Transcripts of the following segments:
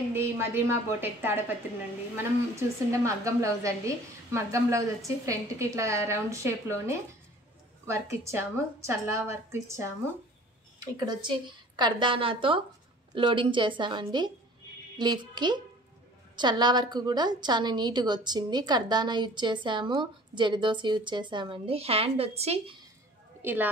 అండి, మధురిమ బోటెక్ తాడపత్రి నుండి. మనం చూస్తుంటే మగ్గం బ్లౌజ్ అండి. మగ్గం బ్లౌజ్ వచ్చి ఫ్రంట్కి ఇట్లా రౌండ్ షేప్లోనే వర్క్ ఇచ్చాము, చల్లా వర్క్ ఇచ్చాము. ఇక్కడ వచ్చి కర్దానాతో లోడింగ్ చేసామండి. లీఫ్కి చల్లా వర్క్ కూడా చాలా నీట్గా వచ్చింది. కర్దానా యూజ్ చేసాము, జెరిదోసి యూజ్ చేసామండి. హ్యాండ్ వచ్చి ఇలా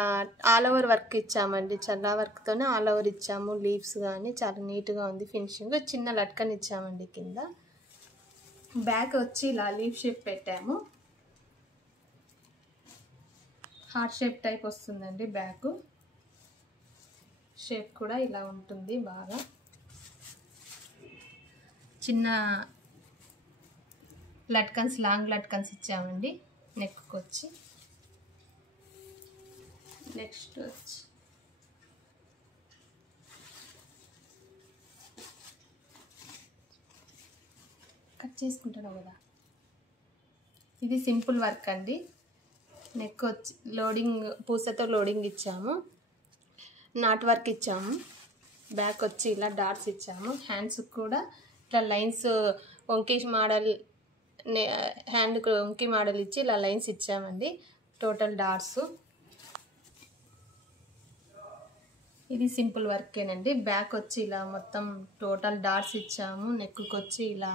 ఆల్ ఓవర్ వర్క్ ఇచ్చామండి. చల్లా వర్క్తోనే ఆల్ ఓవర్ ఇచ్చాము. లీవ్స్ కానీ చాలా నీట్గా ఉంది. ఫినిషింగ్ చిన్న లట్కన్ ఇచ్చామండి కింద. బ్యాక్ వచ్చి ఇలా లీఫ్ షేప్ పెట్టాము. హార్ట్ షేప్ టైప్ వస్తుందండి. బ్యాక్ షేప్ కూడా ఇలా ఉంటుంది. బాగా చిన్న లట్కన్స్, లాంగ్ లట్కన్స్ ఇచ్చామండి నెక్కి వచ్చి. నెక్స్ట్ వచ్చి కట్ చేసుకుంటాను కదా. ఇది సింపుల్ వర్క్ అండి. నెక్ వచ్చి లోడింగ్ పూసతో లోడింగ్ ఇచ్చాము, నాట్ వర్క్ ఇచ్చాము. బ్యాక్ వచ్చి ఇలా డాట్స్ ఇచ్చాము. హ్యాండ్స్ కూడా ఇట్లా లైన్స్ వంకీ మోడల్, హ్యాండ్కి వంకీ మోడల్ ఇచ్చి ఇలా లైన్స్ ఇచ్చామండి. Total dots. ఇది సింపుల్ వర్కేనండి. బ్యాక్ వచ్చి ఇలా మొత్తం టోటల్ డాట్స్ ఇచ్చాము. నెక్కి వచ్చి ఇలా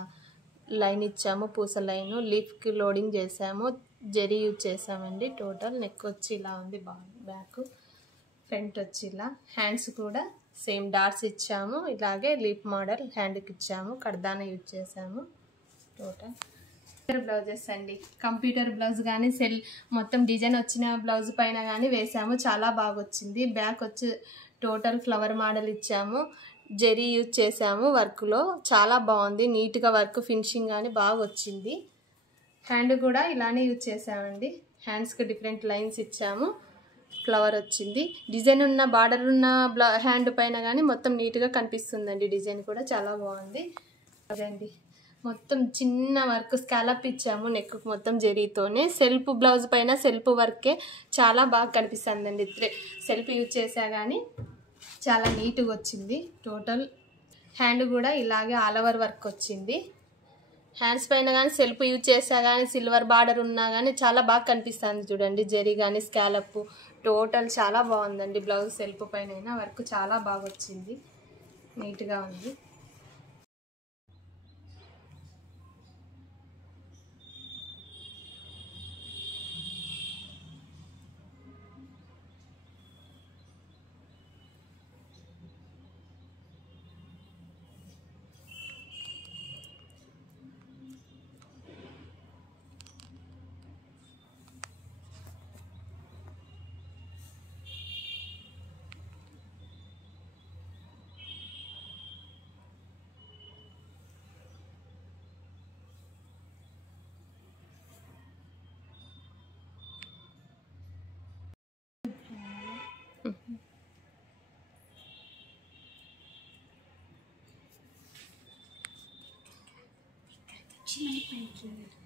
లైన్ ఇచ్చాము, పూస లైన్. లీఫ్కి లోడింగ్ చేసాము, జెరీ యూజ్ చేసామండి. టోటల్ నెక్ వచ్చి ఇలా ఉంది. బ్యాక్ ఫ్రంట్ వచ్చి ఇలా. హ్యాండ్స్ కూడా సేమ్ డాట్స్ ఇచ్చాము. ఇలాగే లీఫ్ మోడల్ హ్యాండ్కి ఇచ్చాము. కర్దానా యూజ్ చేసాము. టోటల్ బ్లౌజెస్ అండి. కంప్యూటర్ బ్లౌజ్ కానీ మొత్తం డిజైన్ వచ్చిన బ్లౌజ్ పైన కానీ వేసాము. చాలా బాగా వచ్చింది. బ్యాక్ వచ్చి టోటల్ ఫ్లవర్ మోడల్ ఇచ్చాము, జెరీ యూజ్ చేసాము. వర్క్లో చాలా బాగుంది. నీట్గా వర్క్ ఫినిషింగ్ కానీ బాగా వచ్చింది. హ్యాండ్ కూడా ఇలానే యూజ్ చేసామండి. హ్యాండ్స్కి డిఫరెంట్ లైన్స్ ఇచ్చాము. ఫ్లవర్ వచ్చింది. డిజైన్ ఉన్న బార్డర్ ఉన్న హ్యాండ్ పైన కానీ మొత్తం నీట్గా కనిపిస్తుందండి. డిజైన్ కూడా చాలా బాగుంది. అదండి మొత్తం చిన్న వర్క్ స్కాలప్ ఇచ్చాము. నెక్ మొత్తం జెరీతోనే. సెల్ఫ్ బ్లౌజ్ పైన సెల్ఫ్ వర్కే చాలా బాగా కనిపిస్తుందండి. సెల్ఫ్ యూజ్ చేసా కానీ చాలా నీట్గా వచ్చింది. టోటల్ హ్యాండ్ కూడా ఇలాగే ఆల్ ఓవర్ వర్క్ వచ్చింది. హ్యాండ్స్ పైన కానీ సెల్ఫ్ యూజ్ చేసా కానీ సిల్వర్ బార్డర్ ఉన్నా కానీ చాలా బాగా కనిపిస్తుంది. చూడండి జెరీ కానీ స్కాలప్ టోటల్ చాలా బాగుందండి. బ్లౌజ్ సెల్ఫ్ పైన వర్క్ చాలా బాగా వచ్చింది. నీట్గా ఉంది. She might break it.